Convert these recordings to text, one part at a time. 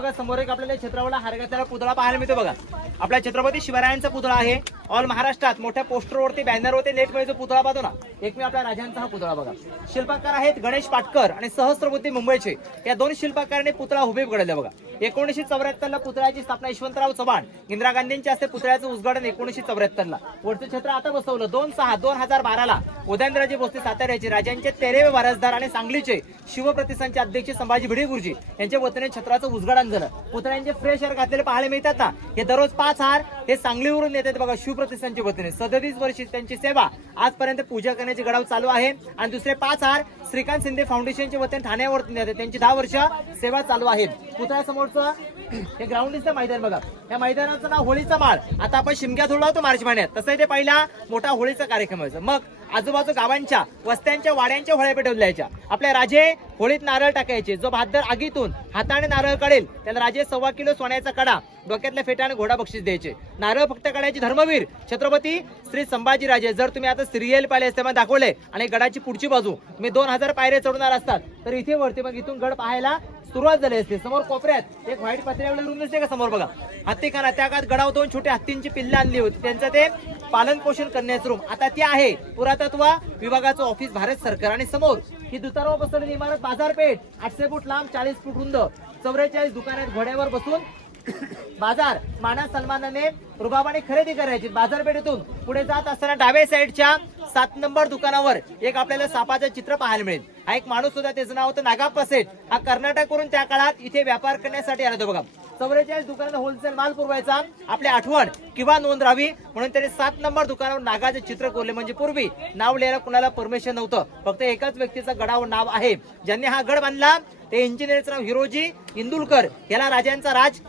बघा समोर एक आपल्याला छत्रपती हार पुतळा पाहायला मिळतो बघा. आपल्या छत्रपती शिवरायांचा पुतळा आहे. ऑल महाराष्ट्रात मोठ्या पोस्टरवरती बॅनरवरती नेटमध्ये जो पुतळा पाहतो ना. एक मी आपल्या राजांचा हा पुतळा बघा. शिल्पकार आहेत गणेश पाटकर आणि सहस्त्रबुद्धी मुंबईचे. या दोन शिल्पकारांनी पुतळा हुबे घडवला बघा. एकोणीसशे चौऱ्याहत्तरला पुतळ्याची स्थापना यशवंतराव चव्हाण इंदिरा गांधींच्या हस्ते पुतळ्याचं उद्घाटन एकोणीसशे चौऱ्याहत्तरला. वरचं छत्र आता बसवलं. दोन सहा दोन हजार बाराला. उदयनराजे भोसले साताऱ्याचे राजांचे तेरेवे वारसदार आणि सांगलीचे शिवप्रतिष्ठानचे अध्यक्ष संभाजी भिडे गुरुजी यांच्या वतीने छत्राचं उद्घाटन झालं. पुतळ्यांचे फ्रेश हार घातलेले पाहायला मिळतात ना? हे दररोज पाच हार हे सांगलीवरून येतात बघा शिवप्रतिष्ठानच्या वतीने. सदतीस वर्षी त्यांची सेवा आजपर्यंत पूजा करण्याची गडाव चालू आहे. आणि दुसरे पाच हार श्रीकांत शिंदे फाउंडेशनच्या वतीने ठाण्यावरती येतात त्यांची दहा वर्ष सेवा चालू आहे पुतळ्यासमोरचं हे ग्राउंडचं मैदान बघा. या मैदानाचं नाव होळीचा माळ. आता आपण शिमग्या होळा होतो मार्च महिन्यात. तसं ते पहिला मोठा होळीचा कार्यक्रम व्हायचा मग आजूबाजू गावांच्या वस्त्यांच्या वाड्यांच्या होळ्या पेटवल्या जायच्या आपल्या राजे होळीत नारळ टाकायचे. जो भादर आगीतून हाताने नारळ काढेल त्याला राजे सव्वा किलो सोन्याचा कडा डोक्यातल्या फेटाने घोडा बक्षीस द्यायचे. नारळ फक्त काढायचे धर्मवीर छत्रपती श्री संभाजी राजे. जर तुम्ही आता सिरियल पाहिले असते मग दाखवले. आणि गडाची पुढची बाजू. तुम्ही दोन हजार पायऱ्या चढणार असतात. तर इथे वरती मग इथून गड पाहायला सुरुवात झाली असते. समोर कोपऱ्यात एक व्हाईट पत्र्यावर रूम दिसते का समोर बघा. हत्तीखाना त्या काळात गडावर दोन छोटे हत्तींची पिल्ले आणली होती. त्यांचं ते पालन पोषण करण्याचं रूम. आता ते आहे पुरातत्व विभागाचं ऑफिस भारत सरकार आणि समोर. ही दुतारावर बसवलेली इमारत बाजारपेठ आठशे फूट लांब चाळीस फूट रुंद. चौवेचाळीस दुकानात घोड्यावर बसून बाजार माना सन्मानाने रुबाबाने खरेदी करायची. बाजारपेठेतून पुढे जात असताना डाव्या साईडच्या सात नंबर दुकानावर एक आपल्याला सापाचं चित्र पाहायला मिळेल. हा एक माणूस होता त्याचं नाव होतं नागाप्पा सेठ हा कर्नाटकवरून त्या काळात इथे व्यापार करण्यासाठी आला होता बघा. चौवेचाळीस दुकानात होलसेल माल पुरवायचा आपली आठवण किंवा नोंद राहावी म्हणून त्याने सात नंबर दुकानावर नागाचे चित्र कोरले. म्हणजे पूर्वी नाव लिहायला कुणाला परमिशन नव्हतं. फक्त एकाच व्यक्तीचं गडावर नाव आहे. ज्यांनी हा गड बांधला ते इंजिनियरचं नाव हिरोजी इंदुलकर. याला राजांचा राज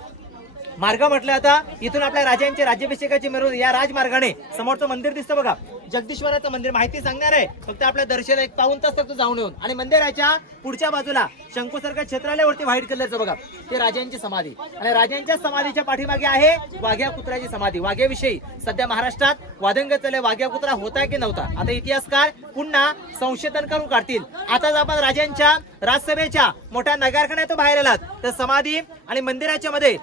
मार्ग म्हटलं होता इथून आपल्या राजांचे राज्याभिषेकाची मिरवणूक या राजमार्गाने समोरचं मंदिर दिसतं बघा. जगदीश्वराचं मंदिर माहिती सांगणार आहे. फक्त आपल्या दर्शन एक पाहून तास तर जाऊन येऊन. आणि मंदिराच्या पुढच्या बाजूला शंकुसारख्या क्षेत्रालयावरती व्हाईट कलरचं बघा. ते राजांची समाधी. आणि राजांच्या समाधीच्या पाठीमागे आहे वाघ्या कुत्र्याची समाधी. वाघ्याविषयी सध्या महाराष्ट्रात वादंग चालले वाघ्या कुत्रा होता की नव्हता? आता इतिहासकार पुन्हा संशोधन करून काढतील. आताच आपण राजांच्या राजसभेच्या मोठ्या नगारखान्यात बाहेर आलात तर समाधी आणि मंदिराच्या मध्ये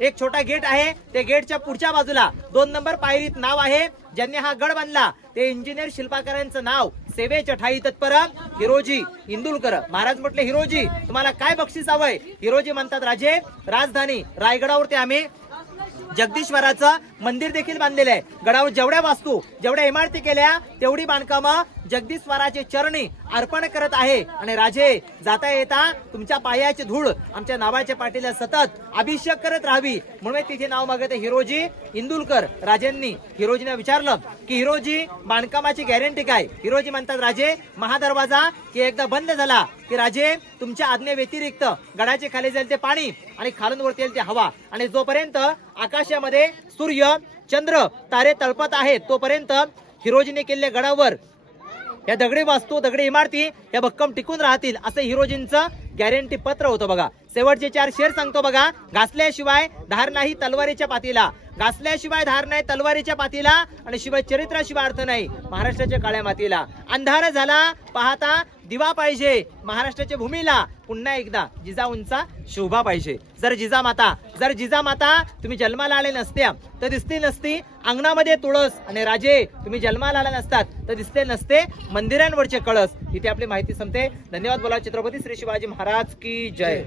एक छोटा गेट आहे त्या गेटच्या पुढच्या बाजूला. दोन नंबर पायरीत नाव आहे ज्यांनी हा गड बांधला. ते इंजिनियर शिल्पाकारांचं नाव सेवेच्या ठाई तत्पर हिरोजी इंदुलकर. महाराज म्हटले हिरोजी तुम्हाला काय बक्षीस हवंय? हिरोजी म्हणतात राजे राजधानी रायगडावरती आम्ही जगदीश्वराचं मंदिर देखील बांधलेलं आहे. गडावर जेवढ्या वास्तू जेवढ्या इमारती केल्या तेवढी बांधकामं जगदीश्वराचे चरणी अर्पण करत आहे. आणि राजे जाता येता तुमच्या पायाची धूळ आमच्या नावाच्या पाठीला सतत अभिषेक करत राहावी. म्हणून तिथे नाव मागत हिरोजी इंदुलकर राजेंनी हिरोजीने विचारलं की हिरोजी बांधकामाची गॅरंटी काय? हिरोजी म्हणतात राजे महादरवाजा की एकदा बंद झाला की राजे तुमच्या आज्ञे व्यतिरिक्त गडाचे खाली जाईल ते पाणी आणि खालून वरती येईल ते हवा. आणि जोपर्यंत आकाशामध्ये सूर्य चंद्र तारे तळपत आहेत तोपर्यंत हिरोजीने केलेल्या गडावर या दगडी वास्तू दगडी इमारती या भक्कम टिकून राहतील असं हिरोजींचं गॅरंटी पत्र होतं बघा. शेवटचे चार शेर सांगतो बघा. घासल्याशिवाय धार नाही तलवारीच्या पातीला. घासल्याशिवाय धार नाही तलवारीच्या पातीला आणि शिवाय चरित्राशिवाय अर्थ नाही महाराष्ट्राच्या काळ्या मातीला. अंधार झाला पाहता दिवा पाहिजे महाराष्ट्राच्या भूमीला पुन्हा एकदा जिजाऊंचा शोभा पाहिजे. जर जिजामाता जर जिजामाता तुम्ही जन्माला आले नसत्या तर दिसती नसती अंगणामध्ये तुळस आणि राजे तुम्ही जन्माला आला नसतात तर दिसते नसते मंदिरांवरचे कळस. इथे आपली माहिती संपते. धन्यवाद बोला छत्रपती श्री शिवाजी महाराज की जय.